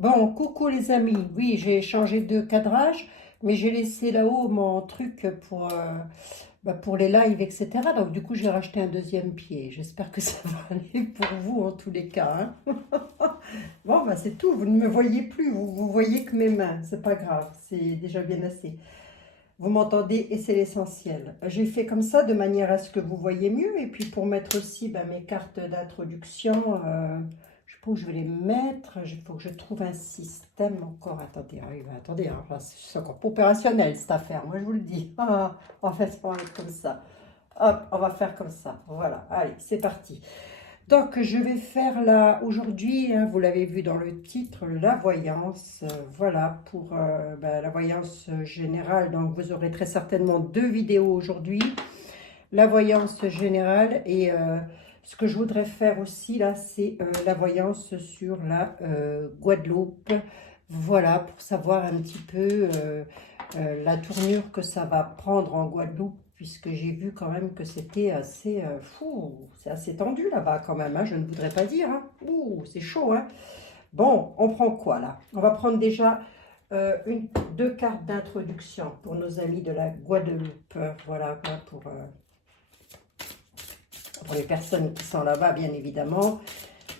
Bon, coucou les amis. Oui, j'ai changé de cadrage, mais j'ai laissé là-haut mon truc pour les lives, etc. Donc du coup, j'ai racheté un deuxième pied. J'espère que ça va aller pour vous en tous les cas, hein. Bon, bah c'est tout. Vous ne me voyez plus. Vous voyez que mes mains. C'est pas grave. C'est déjà bien assez. Vous m'entendez et c'est l'essentiel. J'ai fait comme ça de manière à ce que vous voyez mieux. Et puis pour mettre aussi mes cartes d'introduction, je sais pas où je vais les mettre. Il faut que je trouve un système encore. Attendez, attendez, hein, là, c'est encore pas opérationnel cette affaire. Moi je vous le dis. En fait, on va être comme ça. Hop, on va faire comme ça. Voilà, allez, c'est parti. Donc, je vais faire là aujourd'hui, hein, vous l'avez vu dans le titre, la voyance. Voilà pour la voyance générale. Donc, vous aurez très certainement deux vidéos aujourd'hui. La voyance générale et ce que je voudrais faire aussi là, c'est la voyance sur la Guadeloupe. Voilà, pour savoir un petit peu la tournure que ça va prendre en Guadeloupe, puisque j'ai vu quand même que c'était assez fou, c'est assez tendu là-bas quand même, hein, je ne voudrais pas dire, hein. Ouh, c'est chaud, hein. Bon, on prend quoi là? On va prendre déjà deux cartes d'introduction pour nos amis de la Guadeloupe. Voilà, pour les personnes qui sont là-bas, bien évidemment,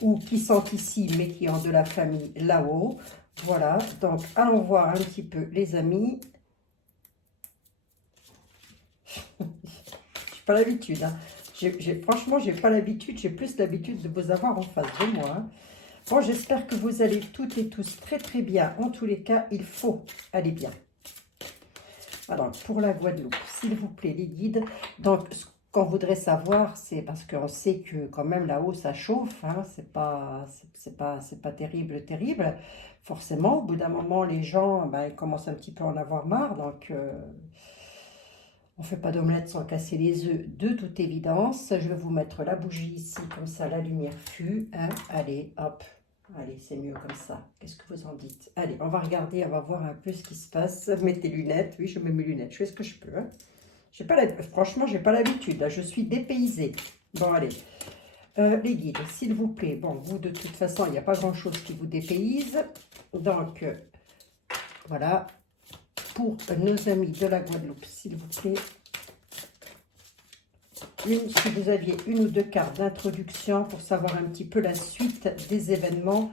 ou qui sont ici, mais qui ont de la famille là-haut. Voilà, donc allons voir un petit peu les amis. J'ai pas l'habitude, hein. Franchement, j'ai pas l'habitude, j'ai plus l'habitude de vous avoir en face de moi, hein. Bon, j'espère que vous allez toutes et tous très très bien. En tous les cas, il faut aller bien. Alors, pour la Guadeloupe, s'il vous plaît, les guides. Donc, ce qu'on voudrait savoir, c'est parce qu'on sait que quand même là-haut, ça chauffe, hein, c'est pas terrible, terrible. Forcément, au bout d'un moment, les gens, ils commencent un petit peu à en avoir marre. Donc, on ne fait pas d'omelette sans casser les œufs, de toute évidence. Je vais vous mettre la bougie ici, comme ça, la lumière fut, hein. Allez, hop. Allez, c'est mieux comme ça. Qu'est-ce que vous en dites? Allez, on va regarder, on va voir un peu ce qui se passe. Mettez lunettes. Oui, je mets mes lunettes. Je fais ce que je peux, hein. Franchement, j'ai pas l'habitude. Là, je suis dépaysée. Bon, allez. Les guides, s'il vous plaît. Bon, vous, de toute façon, il n'y a pas grand-chose qui vous dépayse. Donc, voilà. Pour nos amis de la Guadeloupe, s'il vous plaît. Si vous aviez une ou deux cartes d'introduction pour savoir un petit peu la suite des événements,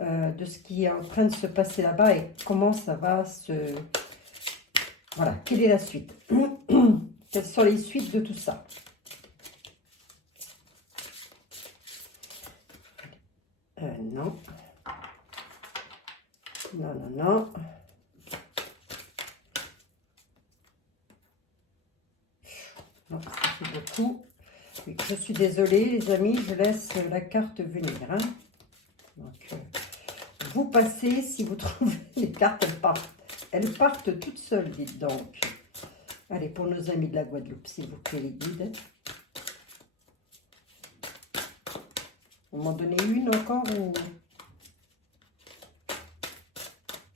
de ce qui est en train de se passer là-bas et comment ça va se... Voilà, quelle est la suite? Quelles sont les suites de tout ça? Non. Non, non, non. Non, ça fait beaucoup. Oui, je suis désolée, les amis, je laisse la carte venir, hein. Donc, vous passez, si vous trouvez les cartes, elles partent. Elles partent toutes seules, dites donc. Allez, pour nos amis de la Guadeloupe, s'il vous plaît, les guides. Vous m'en donnez une encore ou...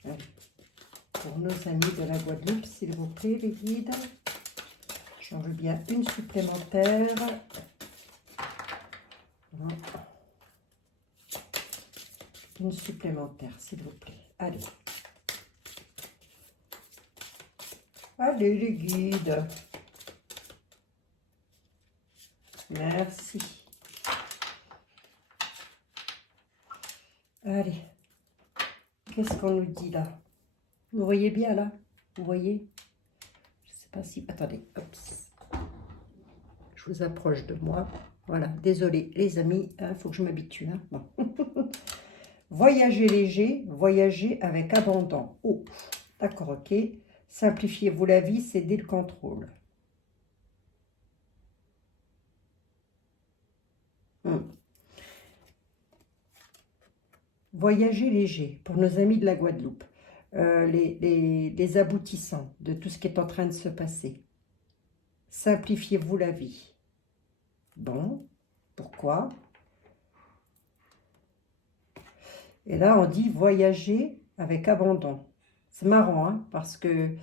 Allez. Pour nos amis de la Guadeloupe, s'il vous plaît, les guides. J'en veux bien une supplémentaire. Voilà. Une supplémentaire, s'il vous plaît. Allez. Allez, les guides. Merci. Allez. Qu'est-ce qu'on nous dit là? Vous voyez bien là? Vous voyez? Je ne sais pas si... Attendez. Hop. Je vous approche de moi. Voilà. Désolé, les amis. Il faut que je m'habitue, hein. Bon. Voyager léger, voyager avec abandon. Oh, d'accord, ok. Simplifiez-vous la vie, cédez le contrôle. Voyager léger, pour nos amis de la Guadeloupe. Les aboutissants de tout ce qui est en train de se passer. Simplifiez-vous la vie. Bon, pourquoi? Et là, on dit voyager avec abandon. C'est marrant, hein, parce que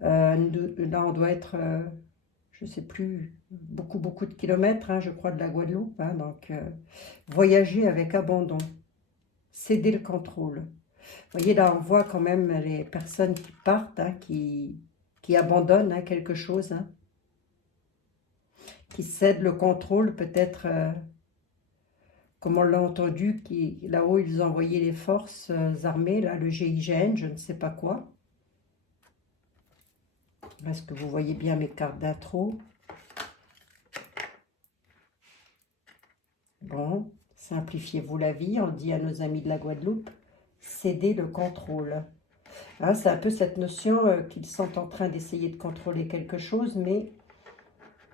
là, on doit être, je ne sais plus, beaucoup de kilomètres, hein, je crois, de la Guadeloupe. Hein, donc, voyager avec abandon. Céder le contrôle. Vous voyez, là, on voit quand même les personnes qui partent, hein, qui abandonnent hein, quelque chose, hein, qui cèdent le contrôle, peut-être, comme on l'a entendu, là-haut, ils envoyaient les forces armées, là, le GIGN, je ne sais pas quoi. Est-ce que vous voyez bien mes cartes d'intro? Bon, simplifiez-vous la vie, on le dit à nos amis de la Guadeloupe, cédez le contrôle. Hein, c'est un peu cette notion qu'ils sont en train d'essayer de contrôler quelque chose, mais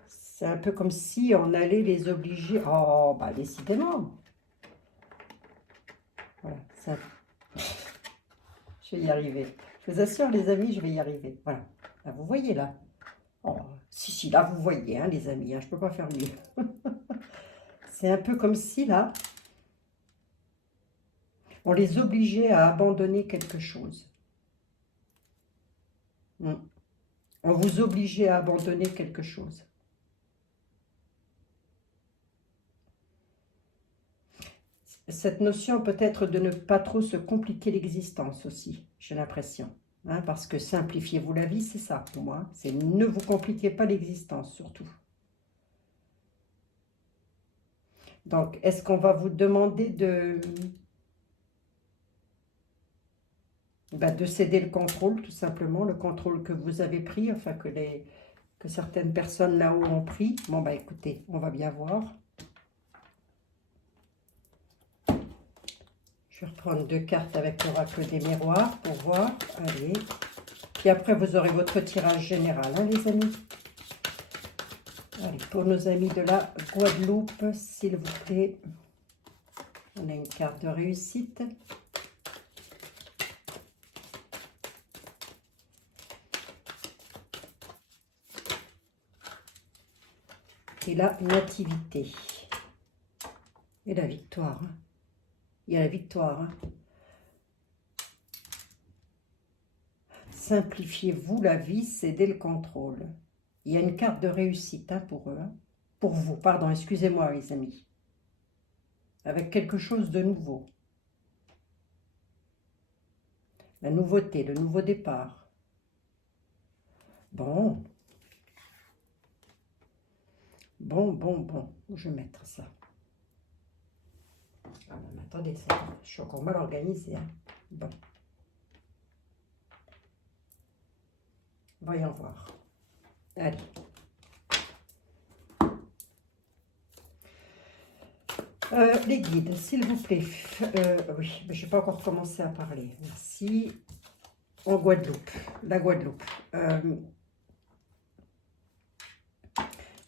c'est un peu comme si on allait les obliger. Oh, bah décidément. Voilà, ça. Je vais y arriver. Je vous assure, les amis, je vais y arriver. Voilà. Là, vous voyez là. Oh, si, là, vous voyez, hein, les amis. Hein, je ne peux pas faire mieux. C'est un peu comme si, là, on les obligeait à abandonner quelque chose. On vous obligeait à abandonner quelque chose. Cette notion peut-être de ne pas trop se compliquer l'existence aussi, j'ai l'impression. Hein, parce que simplifiez-vous la vie, c'est ça pour moi. C'est ne vous compliquez pas l'existence surtout. Donc, est-ce qu'on va vous demander de céder le contrôle, tout simplement, le contrôle que vous avez pris, enfin que certaines personnes là-haut ont pris? Bon, bah écoutez, on va bien voir. Je vais reprendre 2 cartes avec l'oracle des miroirs pour voir. Allez. Puis après, vous aurez votre tirage général, hein, les amis. Allez, pour nos amis de la Guadeloupe, s'il vous plaît. On a une carte de réussite. Et la nativité. Et la victoire. Hein. Il y a la victoire. Hein. Simplifiez-vous la vie, cédez le contrôle. Il y a une carte de réussite hein, pour eux. Hein. Pour vous, pardon, excusez-moi les amis. Avec quelque chose de nouveau. La nouveauté, le nouveau départ. Bon. Bon. Où je vais mettre ça? Ah non, mais attendez, je suis encore mal organisée. Hein. Bon. Voyons voir. Allez. Les guides, s'il vous plaît. Oui, mais je n'ai pas encore commencé à parler. Merci. En Guadeloupe, la Guadeloupe.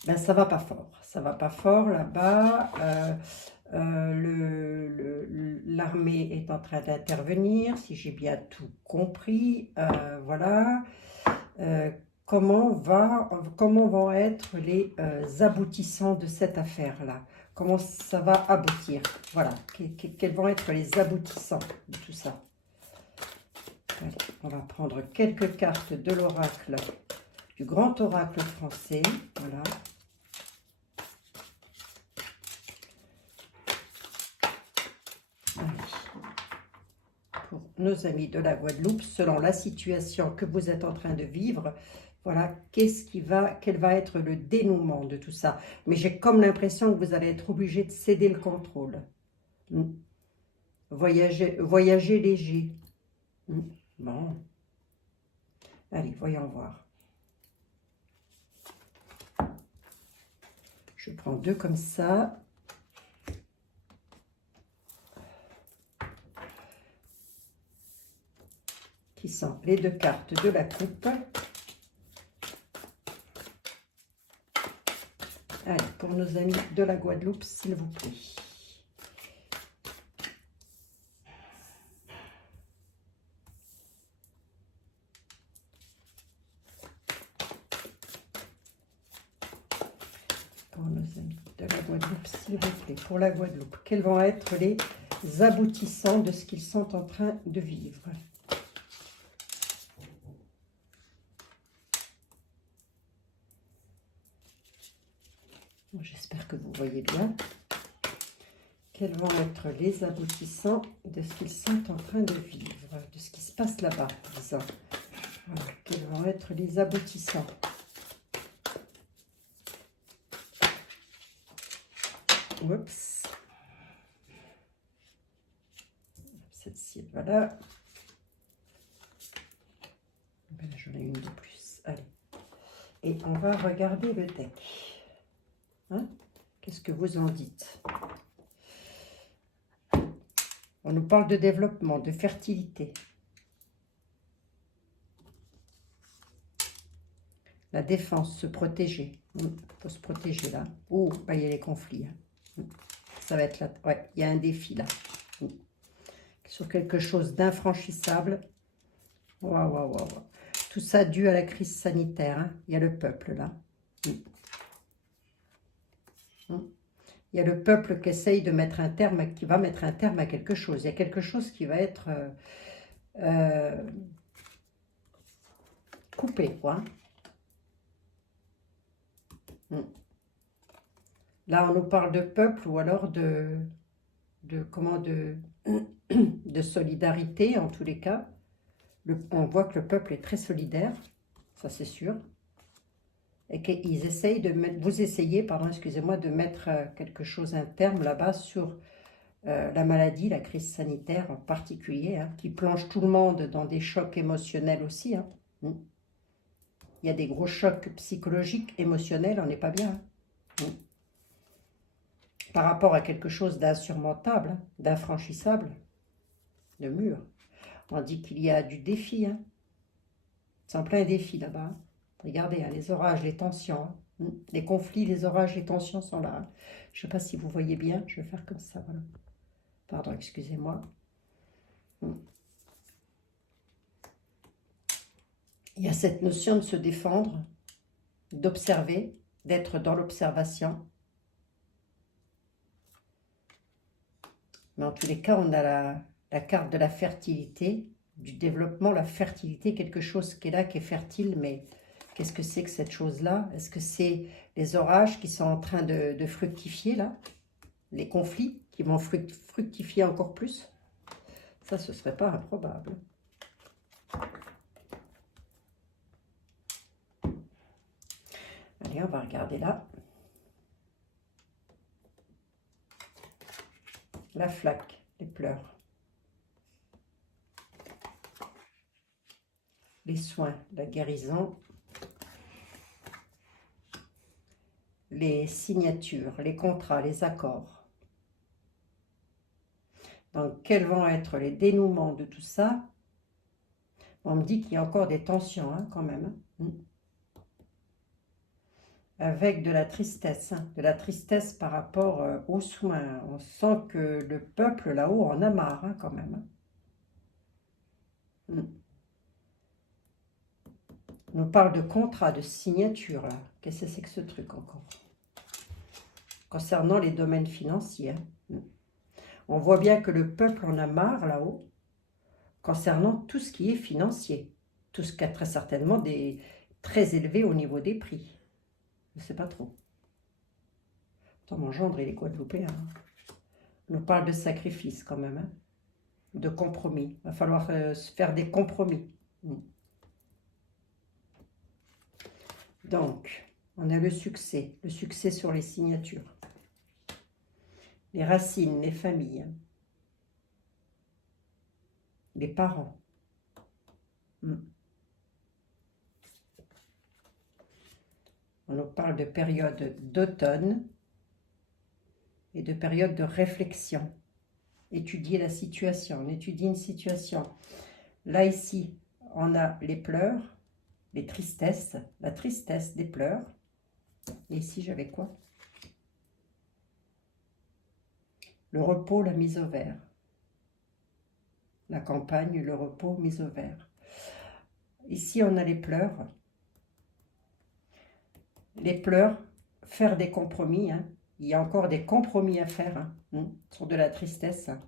Ben, ça va pas fort. Ça va pas fort là-bas. L'armée est en train d'intervenir, si j'ai bien tout compris. Voilà. Comment vont être les aboutissants de cette affaire-là? Comment ça va aboutir? Voilà. Quels vont être les aboutissants de tout ça? Allez, on va prendre quelques cartes de l'oracle, du grand oracle français. Voilà. Pour nos amis de la Guadeloupe, selon la situation que vous êtes en train de vivre, voilà, quel va être le dénouement de tout ça. Mais j'ai comme l'impression que vous allez être obligé de céder le contrôle. Voyager léger. Bon. Allez, voyons voir. Je prends 2 comme ça. Qui sont les 2 cartes de la coupe. Allez, pour nos amis de la Guadeloupe, s'il vous plaît. Pour nos amis de la Guadeloupe, s'il vous plaît. Pour la Guadeloupe, quels vont être les aboutissants de ce qu'ils sont en train de vivre? J'espère que vous voyez bien. Quels vont être les aboutissants de ce qu'ils sont en train de vivre? passe là-bas, disons. Voilà, quels vont être les aboutissants? Oups. Celle-ci, voilà. Ben là, j'en ai une de plus. Allez. Et on va regarder le deck. Hein? Qu'est-ce que vous en dites? On nous parle de développement, de fertilité. La défense, se protéger. Il faut se protéger là. Oh, bah, il y a les conflits. Hein. Ça va être là. Ouais, il y a un défi là. Sur quelque chose d'infranchissable. Waouh, waouh, waouh. Tout ça dû à la crise sanitaire. Hein. Il y a le peuple là. Il y a le peuple qui essaye de mettre un terme, qui va mettre un terme à quelque chose. Il y a quelque chose qui va être coupé, quoi. Là, on nous parle de peuple ou alors comment de solidarité, en tous les cas. On voit que le peuple est très solidaire, ça c'est sûr. Et qu'ils essayent de mettre, vous essayez, pardon, excusez-moi, de mettre quelque chose, un terme là-bas sur la maladie, la crise sanitaire en particulier, hein, qui plonge tout le monde dans des chocs émotionnels aussi. Hein. Il y a des gros chocs psychologiques, émotionnels, on n'est pas bien. Hein. Par rapport à quelque chose d'insurmontable, hein, d'infranchissable, de mur. On dit qu'il y a du défi. Hein. C'est en plein défi là-bas. Hein. Regardez, hein, les orages, les tensions, hein. Les conflits, les orages, les tensions sont là. Hein. Je ne sais pas si vous voyez bien, je vais faire comme ça, voilà. Pardon, excusez-moi. Il y a cette notion de se défendre, d'observer, d'être dans l'observation. Mais en tous les cas, on a la carte de la fertilité, du développement, la fertilité, quelque chose qui est là, qui est fertile, mais qu'est-ce que c'est que cette chose-là? Est-ce que c'est les orages qui sont en train de fructifier, là? Les conflits qui vont fructifier encore plus? Ça, ce ne serait pas improbable. Allez, on va regarder là. La flaque, les pleurs. Les soins, la guérison. Les signatures, les contrats, les accords. Donc, quels vont être les dénouements de tout ça? On me dit qu'il y a encore des tensions, hein, quand même. Hein. Avec de la tristesse, hein, de la tristesse par rapport aux soins. On sent que le peuple là-haut en a marre, hein, quand même. Hein. On nous parle de contrat, de signature. Qu'est-ce que c'est que ce truc encore? Concernant les domaines financiers. Hein. On voit bien que le peuple en a marre là-haut, concernant tout ce qui est financier. Tout ce qui est très certainement très élevé au niveau des prix. Je ne sais pas trop. Attends, mon gendre, il est guadeloupéen. Hein. On nous parle de sacrifice quand même. Hein. De compromis. Il va falloir se faire des compromis. Donc, on a le succès sur les signatures. Les racines, les familles. Hein. Les parents. On nous parle de période d'automne et de période de réflexion. Étudier la situation, on étudie une situation. Là, ici, on a les pleurs, les tristesses, la tristesse des pleurs. Et ici, j'avais quoi? Le repos, la mise au vert. La campagne, le repos, mise au vert. Ici, on a les pleurs. Les pleurs, faire des compromis. Hein. Il y a encore des compromis à faire sur de la tristesse. Hein.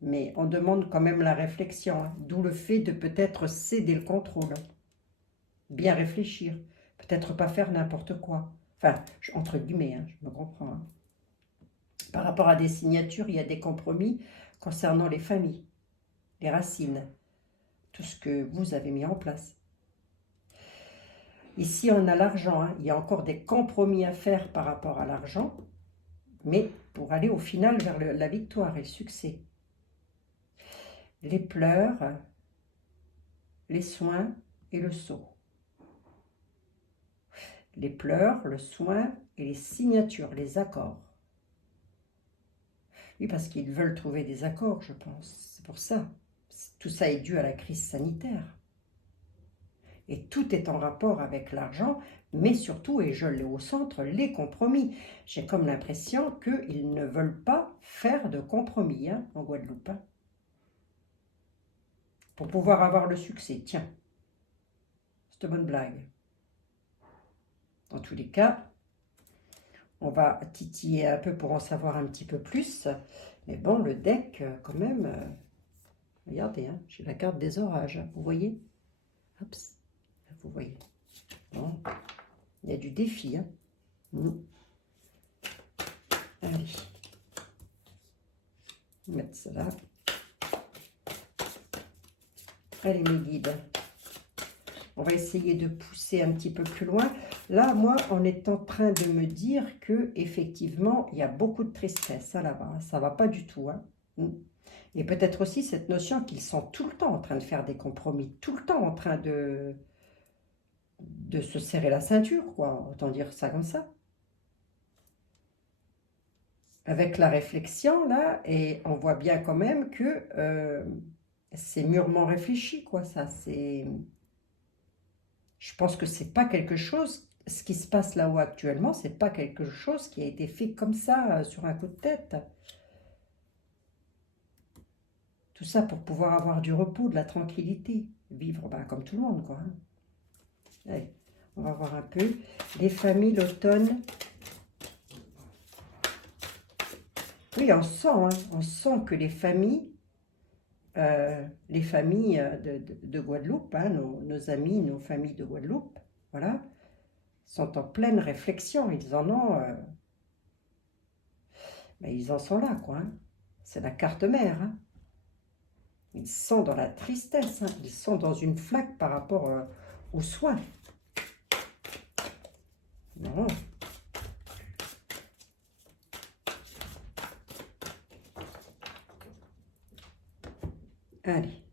Mais on demande quand même la réflexion. Hein. D'où le fait de peut-être céder le contrôle. Bien réfléchir. Peut-être pas faire n'importe quoi. Enfin, entre guillemets, hein, je me comprends. Hein. Par rapport à des signatures, il y a des compromis concernant les familles, les racines. tout ce que vous avez mis en place. Ici, on a l'argent, hein. Il y a encore des compromis à faire par rapport à l'argent, mais pour aller au final vers la victoire et le succès. Les pleurs, les soins et le sceau. Les pleurs, le soin et les signatures, les accords. Oui, parce qu'ils veulent trouver des accords, je pense. C'est pour ça. Tout ça est dû à la crise sanitaire. Et tout est en rapport avec l'argent, mais surtout, et je l'ai au centre, les compromis. J'ai comme l'impression qu'ils ne veulent pas faire de compromis hein, en Guadeloupe. Hein, pour pouvoir avoir le succès. Tiens, c'est une bonne blague. En tous les cas, on va titiller un peu pour en savoir un petit peu plus. Mais bon, le deck, quand même, regardez, hein, j'ai la carte des orages, hein, vous voyez? Hop, vous voyez. Bon, il y a du défi. Hein. Allez, on va mettre ça là. Allez, mes guides. On va essayer de pousser un petit peu plus loin. Là, moi, on est en train de me dire que effectivement, il y a beaucoup de tristesse hein, là-bas. Ça va pas du tout. Hein. Et peut-être aussi cette notion qu'ils sont tout le temps en train de faire des compromis, tout le temps en train de se serrer la ceinture, quoi. Autant dire ça comme ça. Avec la réflexion, là, et on voit bien quand même que c'est mûrement réfléchi, quoi, ça. C'est... Je pense que c'est pas quelque chose, ce qui se passe là-haut actuellement, c'est pas quelque chose qui a été fait comme ça, sur un coup de tête. Tout ça pour pouvoir avoir du repos, de la tranquillité, vivre ben, comme tout le monde, quoi. Hein. Allez, on va voir un peu. Les familles, l'automne. Oui, on sent que les familles de Guadeloupe, hein, nos amis, nos familles de Guadeloupe, voilà, sont en pleine réflexion. Ils en sont là, quoi. Hein. C'est la carte mère. Hein. Ils sont dans la tristesse. Hein. Ils sont dans une flaque par rapport aux soins. Non. Allez.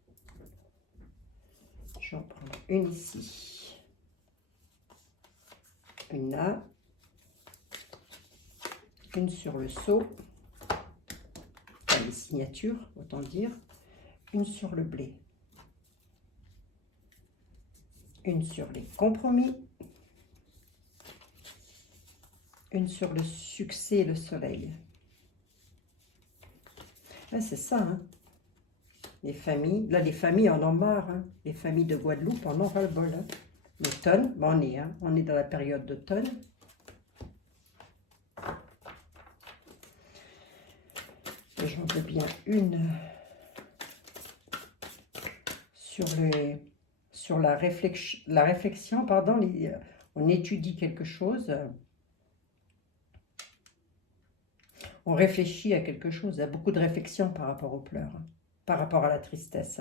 Je vais en prendre une ici. Une là. Une sur le seau. Enfin, les signatures, autant dire. Une sur le blé. Une sur les compromis. Une sur le succès et le soleil. Ah, c'est ça, hein. Les familles, là les familles en ont marre, hein. Les familles de Guadeloupe en ont ras-le-bol. Hein. L'automne, bon, on est dans la période d'automne. Et j'en veux bien une sur la réflexion, pardon, on étudie quelque chose, on réfléchit à quelque chose, il y a beaucoup de réflexion par rapport aux pleurs, hein, par rapport à la tristesse.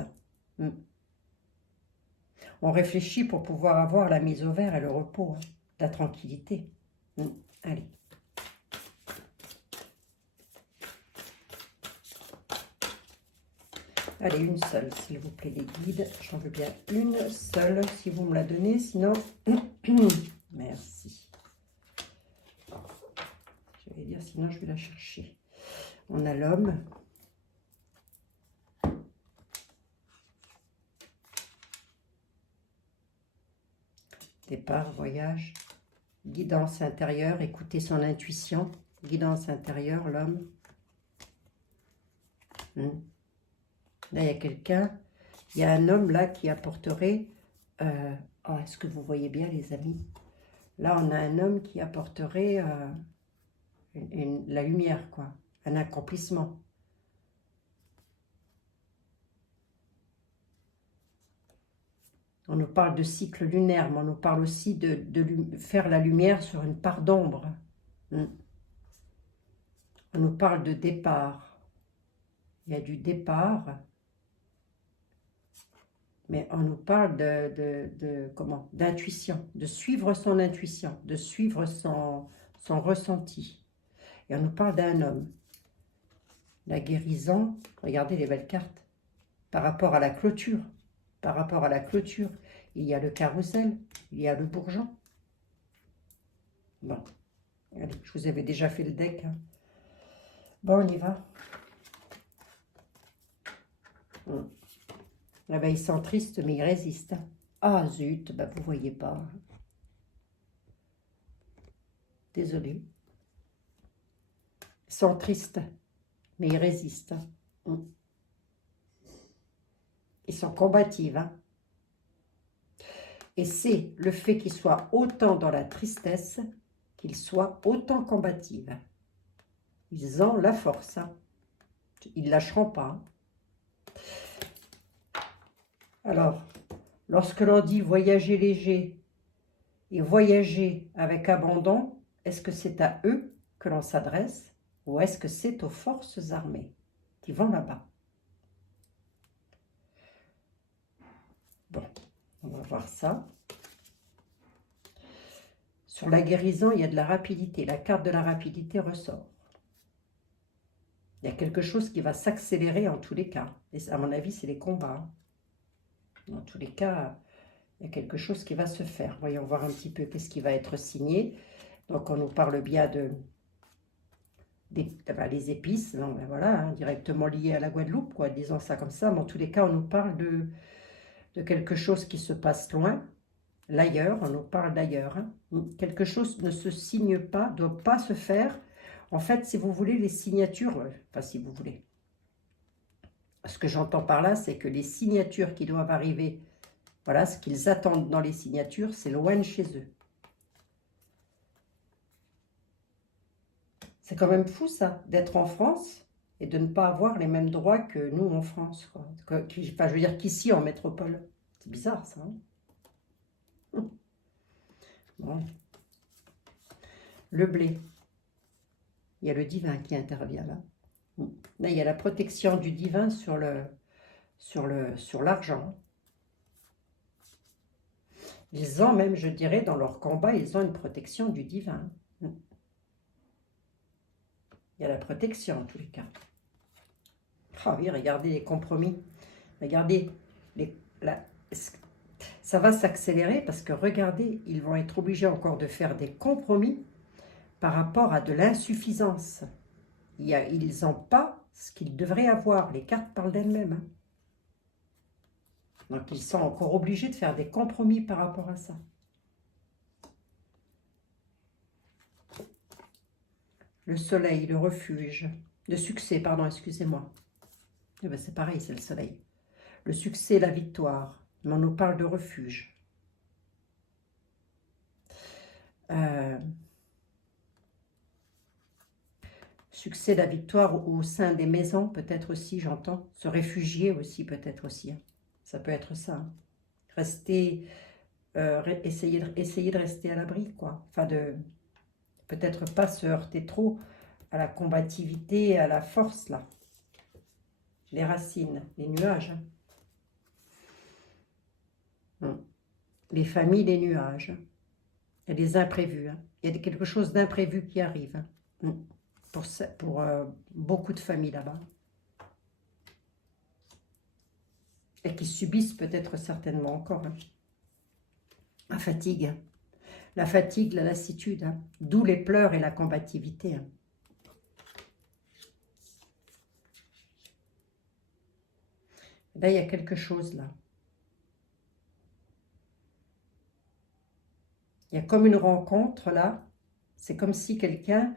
Hein. On réfléchit pour pouvoir avoir la mise au vert et le repos, hein, la tranquillité. Allez. Allez, une seule, s'il vous plaît, les guides. J'en veux bien une seule, si vous me la donnez. Sinon, merci. Je vais dire, sinon, je vais la chercher. On a l'homme. Départ, voyage. Guidance intérieure, écouter son intuition. Guidance intérieure, l'homme. Là, il y a quelqu'un, il y a un homme là qui apporterait... oh, est-ce que vous voyez bien, les amis? Là, on a un homme qui apporterait la lumière, quoi. Un accomplissement. On nous parle de cycle lunaire, mais on nous parle aussi de faire la lumière sur une part d'ombre. On nous parle de départ. Il y a du départ. Mais on nous parle comment? D'intuition, de suivre son intuition, de suivre son ressenti. Et on nous parle d'un homme. La guérison, regardez les belles cartes, par rapport à la clôture. Par rapport à la clôture, il y a le carrousel, il y a le bourgeon. Bon, allez, je vous avais déjà fait le deck. Hein. Bon, on y va. Ah ben, ils sont tristes, mais ils résistent. Hein. Ah zut, ben, vous voyez pas. Désolée. Ils sont tristes, mais ils résistent. Ils sont combatifs. Hein. Et c'est le fait qu'ils soient autant dans la tristesse, qu'ils soient autant combatifs. Ils ont la force. Hein. Ils ne lâcheront pas. Alors, lorsque l'on dit voyager léger et voyager avec abandon, est-ce que c'est à eux que l'on s'adresse ou est-ce que c'est aux forces armées qui vont là-bas? Bon, on va voir ça. Sur la guérison, il y a de la rapidité. La carte de la rapidité ressort. Il y a quelque chose qui va s'accélérer en tous les cas. Et à mon avis, c'est les combats. Dans tous les cas, il y a quelque chose qui va se faire. Voyons voir un petit peu qu'est-ce qui va être signé. Donc, on nous parle bien les épices, donc, ben voilà, hein, directement liées à la Guadeloupe, quoi, disons ça comme ça. Mais en tous les cas, on nous parle de quelque chose qui se passe loin. L'ailleurs, on nous parle d'ailleurs. Hein. Quelque chose ne se signe pas, ne doit pas se faire. En fait, si vous voulez, les signatures, enfin si vous voulez, ce que j'entends par là, c'est que les signatures qui doivent arriver, voilà, ce qu'ils attendent dans les signatures, c'est loin de chez eux. C'est quand même fou ça, d'être en France et de ne pas avoir les mêmes droits que nous en France. Quoi. Enfin, je veux dire qu'ici en métropole. C'est bizarre ça. Hein. Bon. Le blé. Il y a le divin qui intervient là. Là, il y a la protection du divin sur l'argent. Ils ont même, je dirais, dans leur combat, ils ont une protection du divin. Il y a la protection en tous les cas. Ah oui, regardez les compromis. Regardez, ça va s'accélérer parce que regardez, ils vont être obligés encore de faire des compromis par rapport à de l'insuffisance. Ils n'ont pas ce qu'ils devraient avoir. Les cartes parlent d'elles-mêmes. Hein. Donc, ils sont encore obligés de faire des compromis par rapport à ça. Le soleil, le refuge. Le succès, pardon, excusez-moi. Eh ben, c'est pareil, c'est le soleil. Le succès, la victoire. Mais on nous parle de refuge. Succès, la victoire au sein des maisons, peut-être aussi, j'entends. Se réfugier aussi, peut-être aussi. Hein. Ça peut être ça. Hein. Rester, essayer de rester à l'abri, quoi. Enfin, peut-être pas se heurter trop à la combativité, à la force, là. Les racines, les nuages. Hein. Les familles, les nuages. Il y a des imprévus. Hein. Il y a quelque chose d'imprévu qui arrive. Hein. Pour beaucoup de familles là-bas. Et qui subissent peut-être certainement encore. Hein. La fatigue. La fatigue, la lassitude. Hein. D'où les pleurs et la combativité. Hein. Là, il y a quelque chose là. Il y a comme une rencontre là. C'est comme si quelqu'un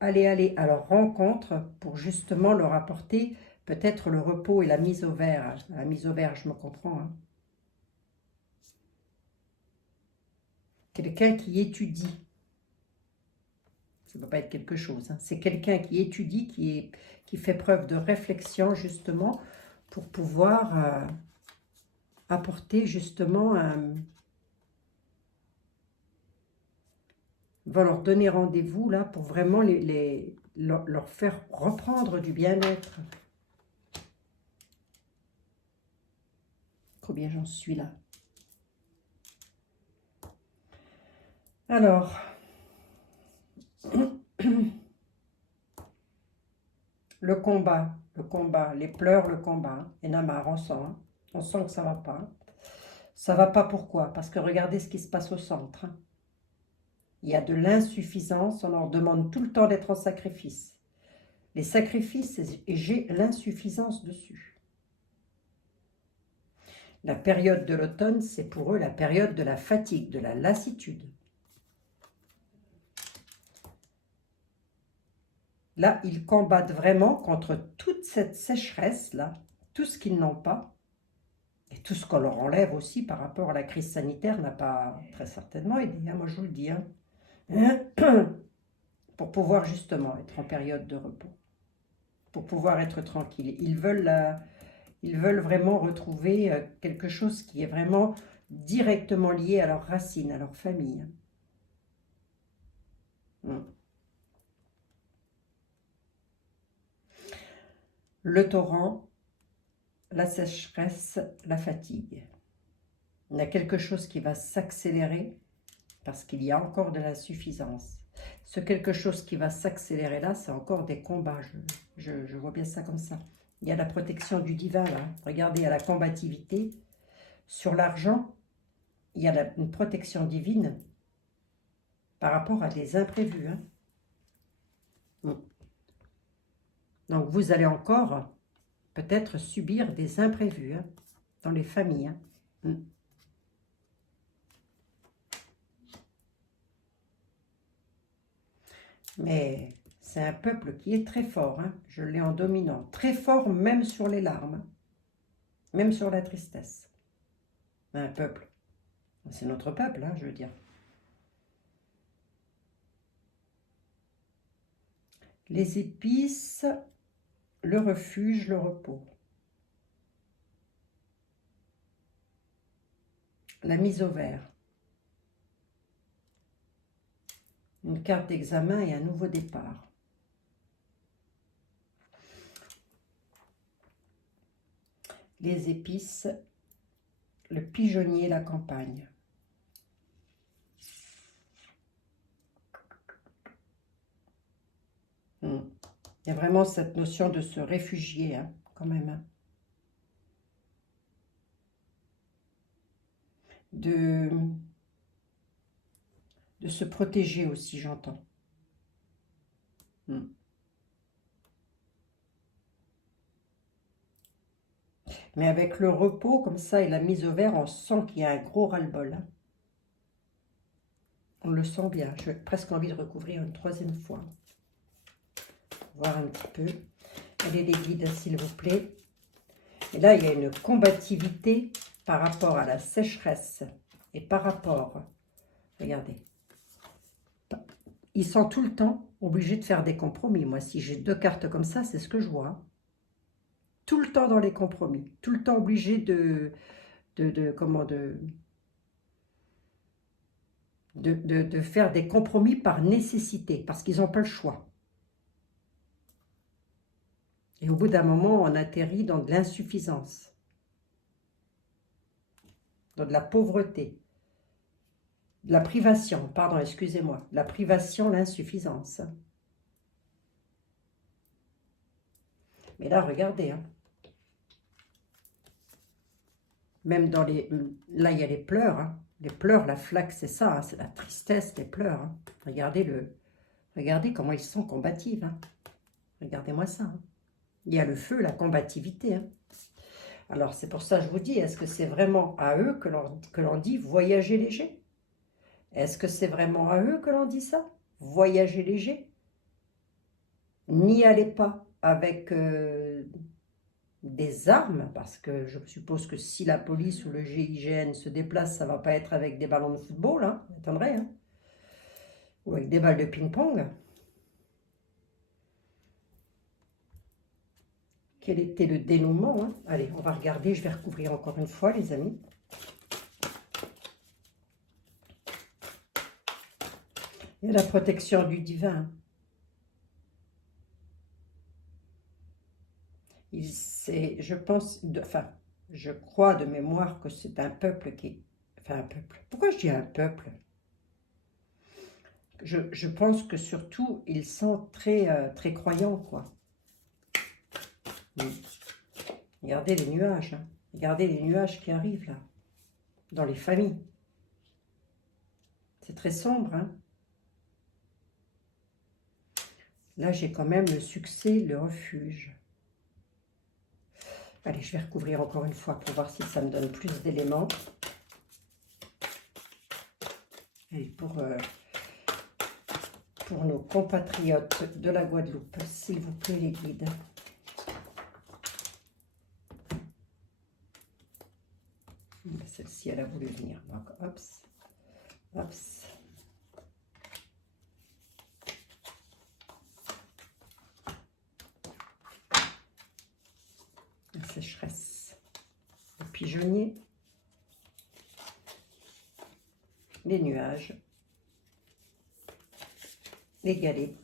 allait à leur rencontre pour justement leur apporter peut-être le repos et la mise au vert. La mise au vert, je me comprends. Hein. Quelqu'un qui étudie. Ça ne peut pas être quelque chose. Hein. C'est quelqu'un qui étudie, qui fait preuve de réflexion justement pour pouvoir apporter justement va leur donner rendez-vous là pour vraiment leur faire reprendre du bien-être. Combien j'en suis là? Alors, le combat, les pleurs, le combat. Hein. Et Namar, on sent que ça va pas. Hein. Ça va pas pourquoi? Parce que regardez ce qui se passe au centre. Hein. Il y a de l'insuffisance, on leur demande tout le temps d'être en sacrifice. Les sacrifices, et j'ai l'insuffisance dessus. La période de l'automne, c'est pour eux la période de la fatigue, de la lassitude. Là, ils combattent vraiment contre toute cette sécheresse-là, tout ce qu'ils n'ont pas, et tout ce qu'on leur enlève aussi par rapport à la crise sanitaire n'a pas très certainement aidé, hein, moi je vous le dis, hein, pour pouvoir justement être en période de repos, pour pouvoir être tranquille. Ils veulent vraiment retrouver quelque chose qui est vraiment directement lié à leurs racines, à leur famille. Le torrent, la sécheresse, la fatigue. Il y a quelque chose qui va s'accélérer parce qu'il y a encore de l'insuffisance. Ce quelque chose qui va s'accélérer là, c'est encore des combats. Je vois bien ça comme ça. Il y a la protection du divin là. Regardez, il y a la combativité. Sur l'argent, il y a une protection divine par rapport à des imprévus. Hein. Donc vous allez encore peut-être subir des imprévus hein, dans les familles. Hein. Mais c'est un peuple qui est très fort, hein. Je l'ai en dominant. Très fort même sur les larmes, hein. Même sur la tristesse. Un peuple. C'est notre peuple, hein, je veux dire. Les épices, le refuge, le repos. La mise au vert. Une carte d'examen et un nouveau départ. Les épices, le pigeonnier, la campagne. Il y a vraiment cette notion de se réfugier, hein, quand même. Hein. De se protéger aussi, j'entends. Mais avec le repos, comme ça, et la mise au vert, on sent qu'il y a un gros ras-le-bol. Hein. On le sent bien. J'ai presque envie de recouvrir une troisième fois. Voir un petit peu. Allez les guides, s'il vous plaît. Et là, il y a une combativité par rapport à la sécheresse. Et par rapport, regardez, ils sont tout le temps obligés de faire des compromis. Moi, si j'ai deux cartes comme ça, c'est ce que je vois. Hein. Tout le temps dans les compromis. Tout le temps obligés de faire des compromis par nécessité, parce qu'ils n'ont pas le choix. Et au bout d'un moment, on atterrit dans de l'insuffisance, dans de la pauvreté, de la privation, pardon, excusez-moi, la privation, l'insuffisance. Mais là, regardez, hein. Même dans les... Là, il y a les pleurs, hein. Les pleurs, la flaque, c'est ça, hein, c'est la tristesse, les pleurs. Hein. Regardez comment ils sont combatifs. Hein. Regardez-moi ça. Hein. Il y a le feu, la combativité. Hein. Alors, c'est pour ça que je vous dis, est-ce que c'est vraiment à eux que l'on dit voyager léger? Est-ce que c'est vraiment à eux que l'on dit ça? Voyager léger? N'y allez pas avec des armes, parce que je suppose que si la police ou le GIGN se déplace, ça ne va pas être avec des ballons de football, hein, attendrez, hein, ou avec des balles de ping-pong. Quel était le dénouement hein? Allez, on va regarder, je vais recouvrir encore une fois, les amis. Et la protection du divin. C'est, je pense, enfin, Je crois de mémoire que c'est un peuple qui... Enfin, un peuple. Pourquoi je dis un peuple? Je pense que surtout, ils sont très, très croyants, quoi. Mm. Regardez les nuages, hein. Regardez les nuages qui arrivent, là, dans les familles. C'est très sombre, hein. Là, j'ai quand même le succès, le refuge. Allez, je vais recouvrir encore une fois pour voir si ça me donne plus d'éléments. Et pour nos compatriotes de la Guadeloupe, s'il vous plaît, les guides. Celle-ci, elle a voulu venir. Donc, hop, hop. La sécheresse. Le pigeonnier. Les nuages. Les galets.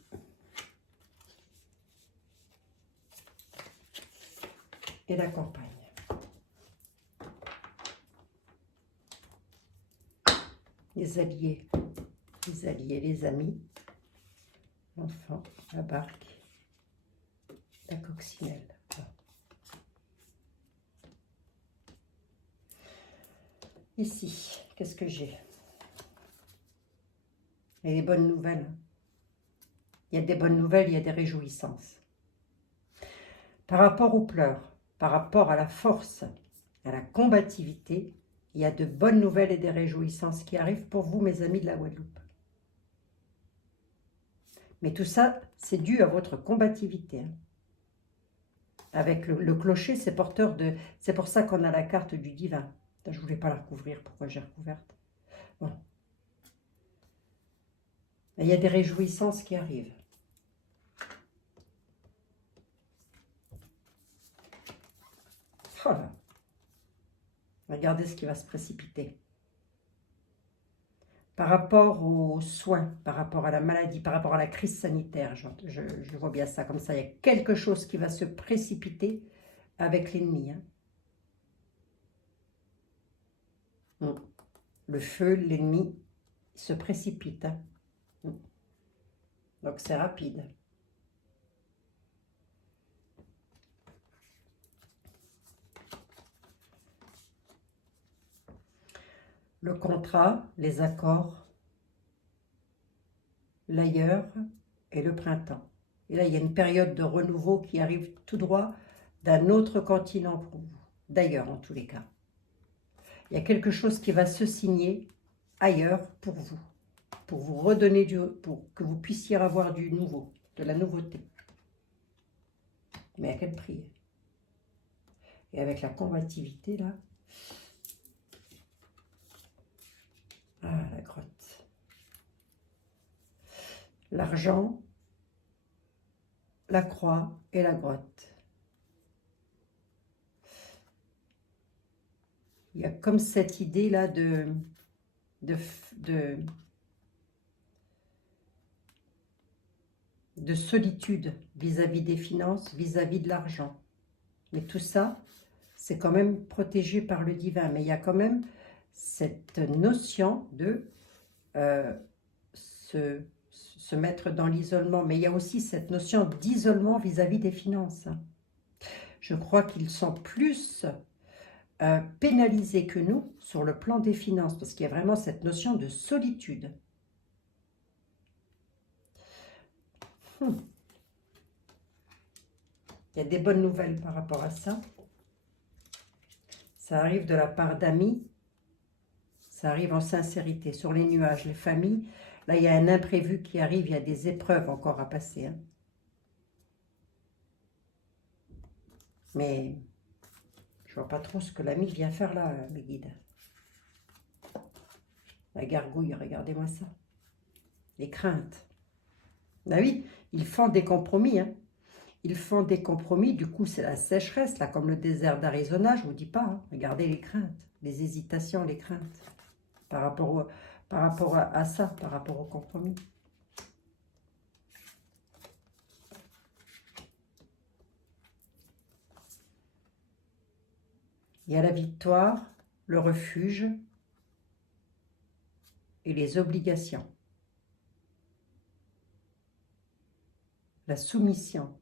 Et la campagne. Les alliés, les amis, l'enfant, la barque, la coccinelle. Ici, qu'est-ce que j'ai? Il y a des bonnes nouvelles. Il y a des bonnes nouvelles, il y a des réjouissances. Par rapport aux pleurs, par rapport à la force, à la combativité, il y a de bonnes nouvelles et des réjouissances qui arrivent pour vous, mes amis de la Guadeloupe. Mais tout ça, c'est dû à votre combativité. Hein. Avec le clocher, c'est porteur de... C'est pour ça qu'on a la carte du divin. Je ne voulais pas la recouvrir, pourquoi j'ai recouverte? Bon. Il y a des réjouissances qui arrivent. Oh là. Regardez ce qui va se précipiter. Par rapport aux soins, par rapport à la maladie, par rapport à la crise sanitaire, je vois bien ça comme ça. Il y a quelque chose qui va se précipiter avec l'ennemi. Hein. Le feu, l'ennemi se précipite. Hein. Donc c'est rapide. Le contrat, les accords, l'ailleurs et le printemps. Et là, il y a une période de renouveau qui arrive tout droit d'un autre continent pour vous. D'ailleurs, en tous les cas. Il y a quelque chose qui va se signer ailleurs pour vous redonner pour que vous puissiez avoir du nouveau, de la nouveauté. Mais à quel prix? Et avec la combativité, là. Ah, la grotte. L'argent, la croix et la grotte. Il y a comme cette idée-là de solitude vis-à-vis des finances, vis-à-vis de l'argent. Mais tout ça, c'est quand même protégé par le divin. Mais il y a quand même cette notion de se mettre dans l'isolement. Mais il y a aussi cette notion d'isolement vis-à-vis des finances. Je crois qu'ils sont plus pénalisés que nous sur le plan des finances, parce qu'il y a vraiment cette notion de solitude. Il y a des bonnes nouvelles par rapport à ça. Ça arrive de la part d'amis. Ça arrive en sincérité. Sur les nuages, les familles. Là, il y a un imprévu qui arrive. Il y a des épreuves encore à passer. Hein. Mais je vois pas trop ce que l'ami vient faire là, mes guides. La gargouille, regardez-moi ça. Les craintes. Ben oui, ils font des compromis. Hein. Ils font des compromis. Du coup, c'est la sécheresse, là, comme le désert d'Arizona. Je ne vous dis pas. Hein. Regardez les craintes, les hésitations, les craintes. Par rapport à ça, par rapport au compromis. Il Et à la victoire, le refuge et les obligations. La soumission.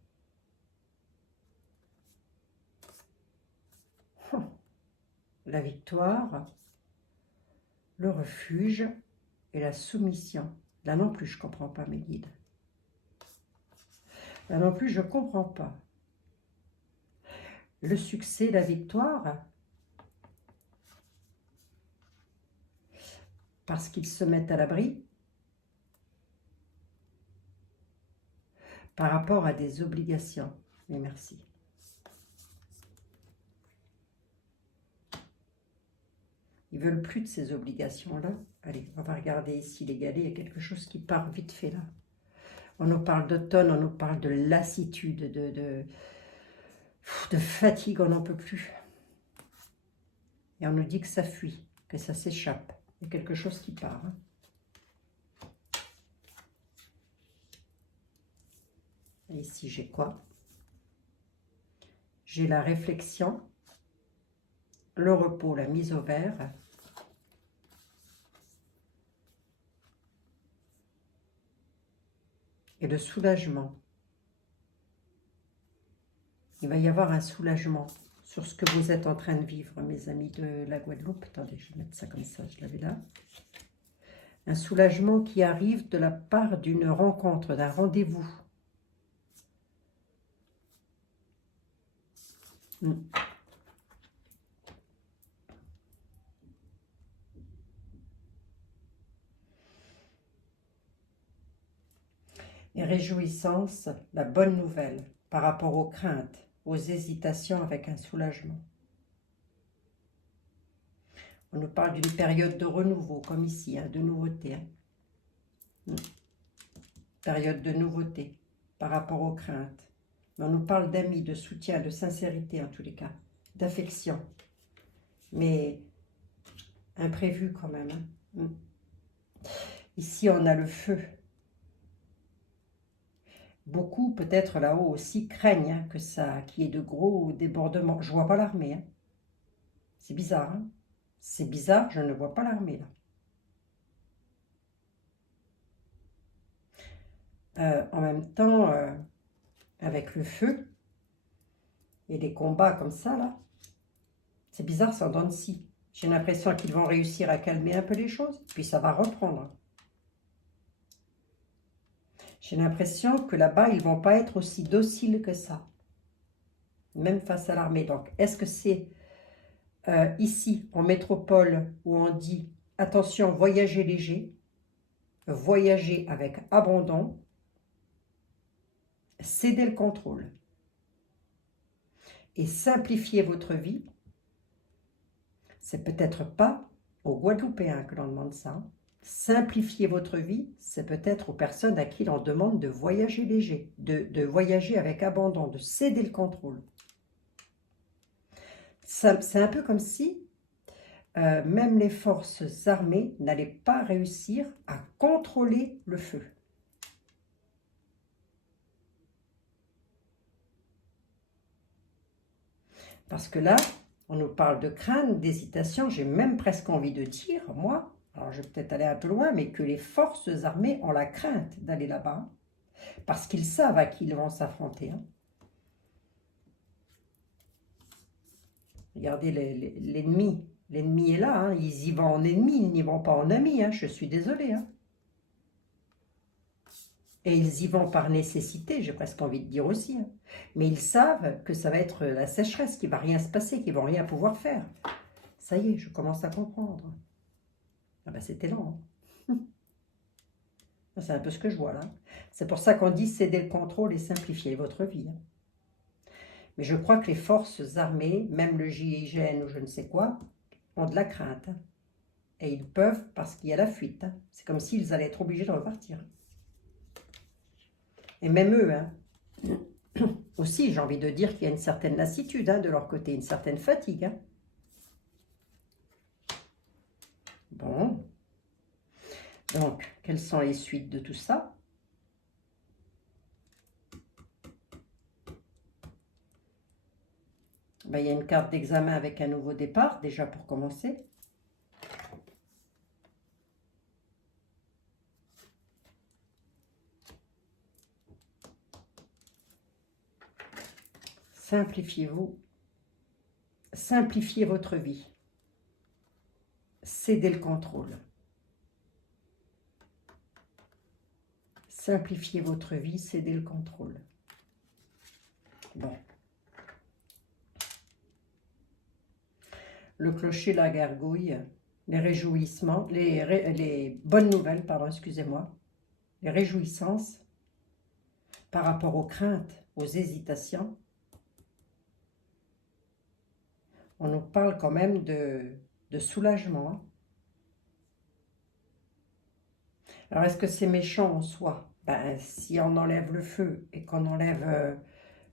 La victoire, le refuge et la soumission. Là non plus, je ne comprends pas mes guides. Là non plus, je ne comprends pas. Le succès, la victoire, parce qu'ils se mettent à l'abri par rapport à des obligations. Mais merci. Ils ne veulent plus de ces obligations-là. Allez, on va regarder ici les galets. Il y a quelque chose qui part vite fait là. On nous parle d'automne, on nous parle de lassitude, de fatigue, on n'en peut plus. Et on nous dit que ça fuit, que ça s'échappe. Il y a quelque chose qui part. Hein. Et ici, j'ai quoi? J'ai la réflexion, le repos, la mise au vert. Et le soulagement. Il va y avoir un soulagement sur ce que vous êtes en train de vivre, mes amis de la Guadeloupe. Attendez, je vais mettre ça comme ça, je l'avais là. Un soulagement qui arrive de la part d'une rencontre, d'un rendez-vous. Et réjouissance, la bonne nouvelle par rapport aux craintes, aux hésitations avec un soulagement. On nous parle d'une période de renouveau, comme ici, hein, de nouveauté. Hein. Période de nouveauté par rapport aux craintes. Mais on nous parle d'amis, de soutien, de sincérité en tous les cas, d'affection. Mais imprévu quand même. Hein. Ici, on a le feu. Beaucoup, peut-être là-haut aussi, craignent hein, que ça, qu'il y ait de gros débordements. Je ne vois pas l'armée. Hein. C'est bizarre. Hein. C'est bizarre, je ne vois pas l'armée là. En même temps, avec le feu et les combats comme ça là, c'est bizarre, c'est en dents de scie. J'ai l'impression qu'ils vont réussir à calmer un peu les choses, puis ça va reprendre. J'ai l'impression que là-bas, ils ne vont pas être aussi dociles que ça, même face à l'armée. Donc, est-ce que c'est ici, en métropole, où on dit « Attention, voyagez léger, voyagez avec abandon, cédez le contrôle et simplifiez votre vie ». C'est peut-être pas aux Guadeloupéens que l'on demande ça. Simplifier votre vie, c'est peut-être aux personnes à qui l'on demande de voyager léger, de voyager avec abandon, de céder le contrôle. C'est un peu comme si même les forces armées n'allaient pas réussir à contrôler le feu. Parce que là, on nous parle de crainte, d'hésitation, j'ai même presque envie de dire, moi, alors je vais peut-être aller un peu loin, mais que les forces armées ont la crainte d'aller là-bas, parce qu'ils savent à qui ils vont s'affronter. Hein. Regardez l'ennemi. L'ennemi est là, hein. Ils y vont en ennemi, ils n'y vont pas en ami, hein. Je suis désolée. Hein. Et ils y vont par nécessité, j'ai presque envie de dire aussi. Hein. Mais ils savent que ça va être la sécheresse, qu'il ne va rien se passer, qu'ils ne vont rien pouvoir faire. Ça y est, je commence à comprendre. Ah ben c'était lent. Hein. C'est un peu ce que je vois là. C'est pour ça qu'on dit céder le contrôle et simplifier votre vie. Hein. Mais je crois que les forces armées, même le GIGN ou je ne sais quoi, ont de la crainte. Hein. Et ils peuvent parce qu'il y a la fuite. Hein. C'est comme s'ils allaient être obligés de repartir. Et même eux, hein, aussi, j'ai envie de dire qu'il y a une certaine lassitude hein, de leur côté, une certaine fatigue. Hein. Bon. Donc, quelles sont les suites de tout ça? Ben, il y a une carte d'examen avec un nouveau départ, déjà pour commencer. Simplifiez-vous. Simplifiez votre vie. Cédez le contrôle. Simplifiez votre vie, cédez le contrôle. Bon. Le clocher, la gargouille, les réjouissements, les bonnes nouvelles, pardon, excusez-moi, les réjouissances par rapport aux craintes, aux hésitations. On nous parle quand même de soulagement. Alors, est-ce que c'est méchant en soi? Ben, si on enlève le feu et qu'on enlève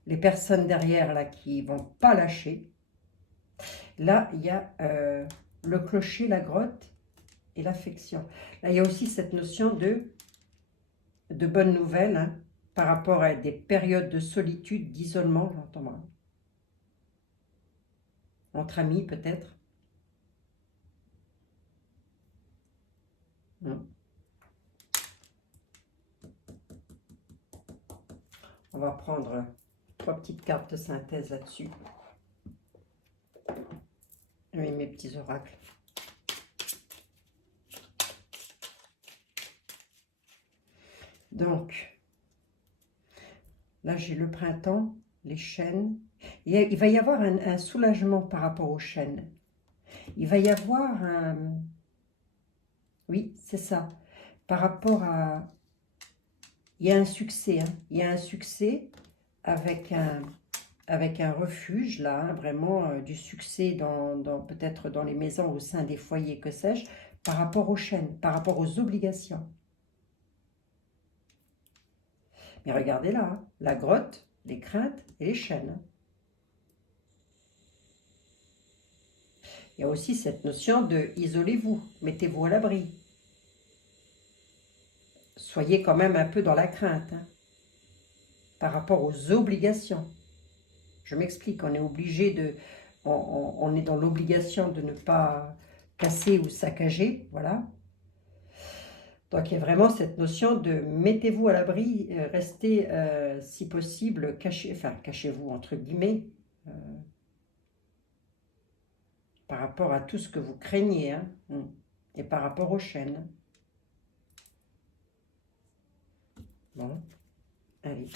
les personnes derrière là qui vont pas lâcher, là, il y a le clocher, la grotte et l'affection. Là, il y a aussi cette notion de bonnes nouvelles hein, par rapport à des périodes de solitude, d'isolement, j'entends mal. Entre amis, peut-être. On va prendre 3 petites cartes de synthèse là-dessus. Oui, mes petits oracles. Donc, là, j'ai le printemps, les chênes. Il va y avoir un soulagement par rapport aux chênes. Il va y avoir un... Oui, c'est ça. Par rapport à... Il y a un succès. Hein. Il y a un succès avec un refuge, là, hein, vraiment du succès peut-être dans les maisons, au sein des foyers, que sais-je, par rapport aux chênes, par rapport aux obligations. Mais regardez là, hein, la grotte, les craintes et les chênes. Il y a aussi cette notion de isolez-vous, mettez-vous à l'abri. Soyez quand même un peu dans la crainte hein, par rapport aux obligations. Je m'explique, on est obligé de... On est dans l'obligation de ne pas casser ou saccager, voilà. Donc il y a vraiment cette notion de mettez-vous à l'abri, restez si possible cachés, enfin cachez-vous entre guillemets, par rapport à tout ce que vous craignez, hein, et par rapport aux chaînes. Bon, allez.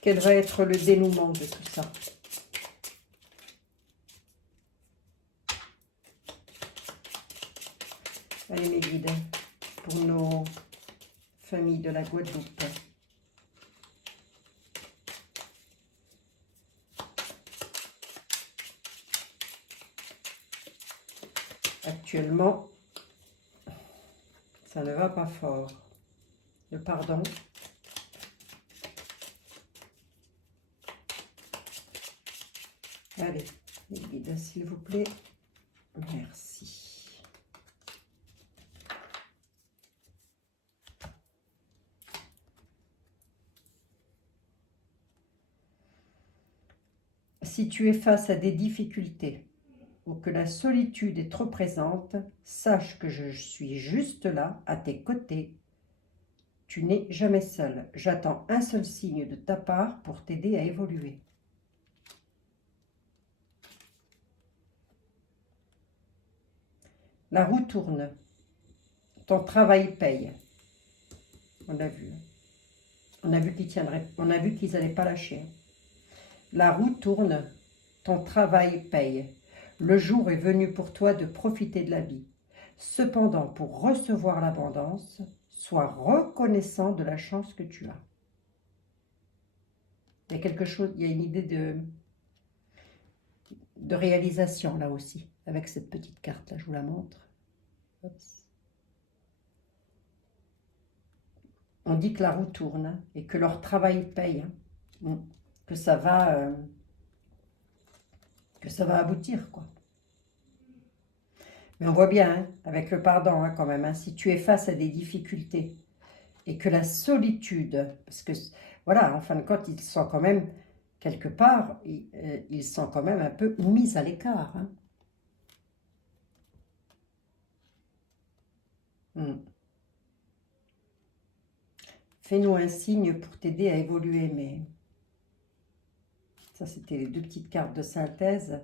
Quel va être le dénouement de tout ça? Allez mes guides, pour nos familles de la Guadeloupe. Actuellement, ça ne va pas fort. Le pardon. Allez, les guides, s'il vous plaît. Merci. Si tu es face à des difficultés ou que la solitude est trop présente, sache que je suis juste là, à tes côtés. Tu n'es jamais seul. J'attends un seul signe de ta part pour t'aider à évoluer. La roue tourne. Ton travail paye. On l'a vu. On a vu qu'ils tiendraient. On a vu qu'ils n'allaient pas lâcher. La roue tourne. Ton travail paye. Le jour est venu pour toi de profiter de la vie. Cependant, pour recevoir l'abondance, sois reconnaissant de la chance que tu as. Il y a quelque chose, il y a une idée de réalisation là aussi, avec cette petite carte là, je vous la montre. Oups. On dit que la roue tourne hein, et que leur travail paye, hein, que ça va aboutir quoi. Mais on voit bien, hein, avec le pardon hein, quand même, hein, si tu es face à des difficultés et que la solitude, parce que voilà, en fin de compte, ils sont quand même quelque part, ils sont quand même un peu mis à l'écart. Hein. Fais-nous un signe pour t'aider à évoluer, mais ça, c'était les 2 petites cartes de synthèse.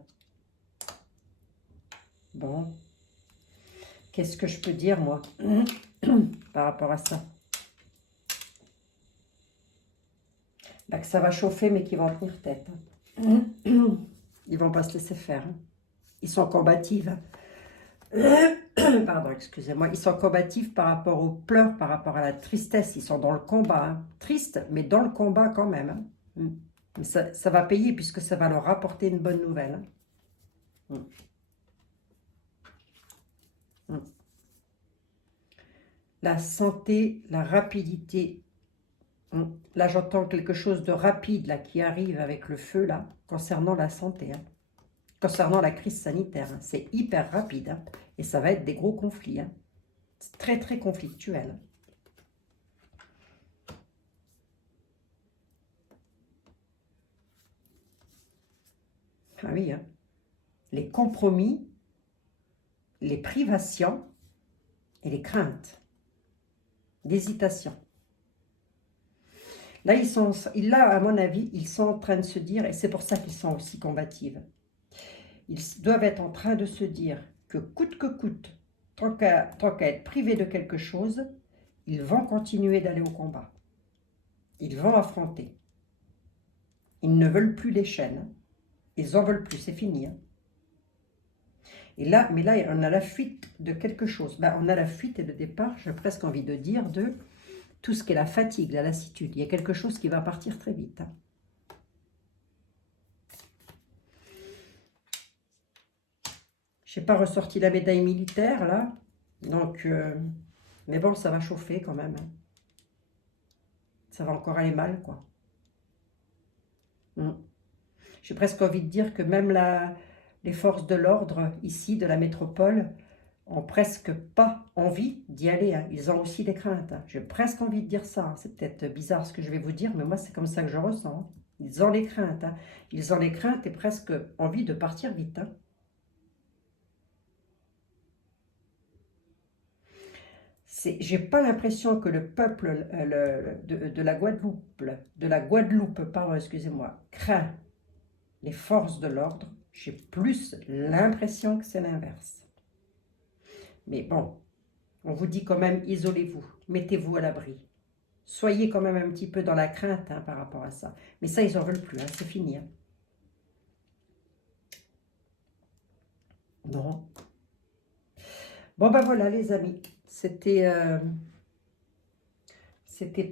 Bon, qu'est-ce que je peux dire, moi, par rapport à ça? Bah, que ça va chauffer, mais qu'ils vont tenir tête. Ils vont pas se laisser faire. Hein. Ils sont combatifs. Hein. Pardon, excusez-moi. Ils sont combatifs par rapport aux pleurs, par rapport à la tristesse. Ils sont dans le combat. Hein. Triste, mais dans le combat quand même. Hein. Mais ça va payer puisque ça va leur rapporter une bonne nouvelle. Hein. La santé, la rapidité. Là, j'entends quelque chose de rapide là, qui arrive avec le feu, là, concernant la santé. Hein. Concernant la crise sanitaire. Hein. C'est hyper rapide. Hein. Et ça va être des gros conflits. Hein. C'est très, très conflictuel. Ah oui, hein. Les compromis, les privations et les craintes. L'hésitation. Là, à mon avis, ils sont en train de se dire, et c'est pour ça qu'ils sont aussi combatifs, ils doivent être en train de se dire que coûte, tant qu'à être privés de quelque chose, ils vont continuer d'aller au combat. Ils vont affronter. Ils ne veulent plus les chaînes. Ils en veulent plus, c'est fini. Hein. Et là, mais là, on a la fuite de quelque chose. Ben, on a la fuite et le départ, j'ai presque envie de dire, de tout ce qui est la fatigue, la lassitude. Il y a quelque chose qui va partir très vite. Hein. Je n'ai pas ressorti la médaille militaire, là. Donc, mais bon, ça va chauffer quand même. Hein. Ça va encore aller mal, quoi. J'ai presque envie de dire que même les forces de l'ordre, ici, de la métropole, ont presque pas envie d'y aller. Hein. Ils ont aussi des craintes. Hein. J'ai presque envie de dire ça. Hein. C'est peut-être bizarre ce que je vais vous dire, mais moi, c'est comme ça que je ressens. Hein. Ils ont les craintes. Hein. Ils ont les craintes et presque envie de partir vite. Hein. J'ai pas l'impression que le peuple de la Guadeloupe, pardon, excusez-moi, craint les forces de l'ordre. J'ai plus l'impression que c'est l'inverse. Mais bon, on vous dit quand même, isolez-vous, mettez-vous à l'abri. Soyez quand même un petit peu dans la crainte hein, par rapport à ça. Mais ça, ils n'en veulent plus, hein, c'est fini. Hein. Bon. Bon, ben voilà les amis. C'était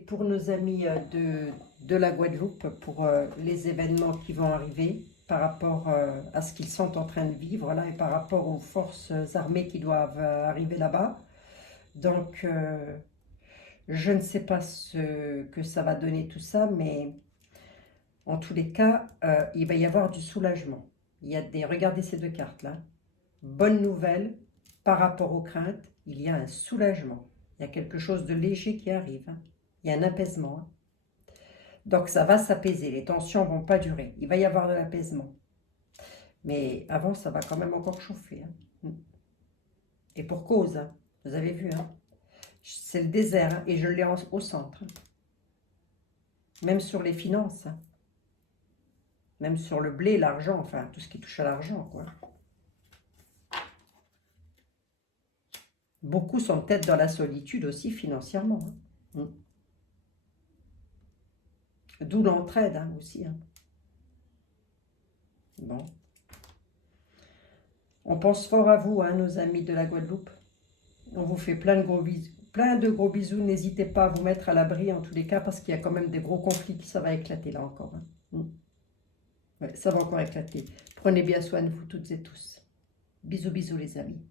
pour nos amis de la Guadeloupe, pour les événements qui vont arriver par rapport à ce qu'ils sont en train de vivre là et par rapport aux forces armées qui doivent arriver là-bas. Donc, je ne sais pas ce que ça va donner tout ça, mais en tous les cas, il va y avoir du soulagement. Regardez ces 2 cartes là. Bonne nouvelle, par rapport aux craintes, il y a un soulagement. Il y a quelque chose de léger qui arrive. Hein. Il y a un apaisement. Hein. Donc ça va s'apaiser, les tensions ne vont pas durer. Il va y avoir de l'apaisement. Mais avant, ça va quand même encore chauffer. Hein. Et pour cause, hein. Vous avez vu, hein. C'est le désert hein, et je l'ai au centre. Hein. Même sur les finances. Hein. Même sur le blé, l'argent, enfin tout ce qui touche à l'argent, quoi. Beaucoup sont peut-être dans la solitude aussi financièrement. Hein. D'où l'entraide hein, aussi. Hein. Bon. On pense fort à vous, hein, nos amis de la Guadeloupe. On vous fait plein de gros bisous. Plein de gros bisous. N'hésitez pas à vous mettre à l'abri en tous les cas parce qu'il y a quand même des gros conflits qui ça va éclater là encore. Hein. Ouais, ça va encore éclater. Prenez bien soin de vous toutes et tous. Bisous, bisous les amis.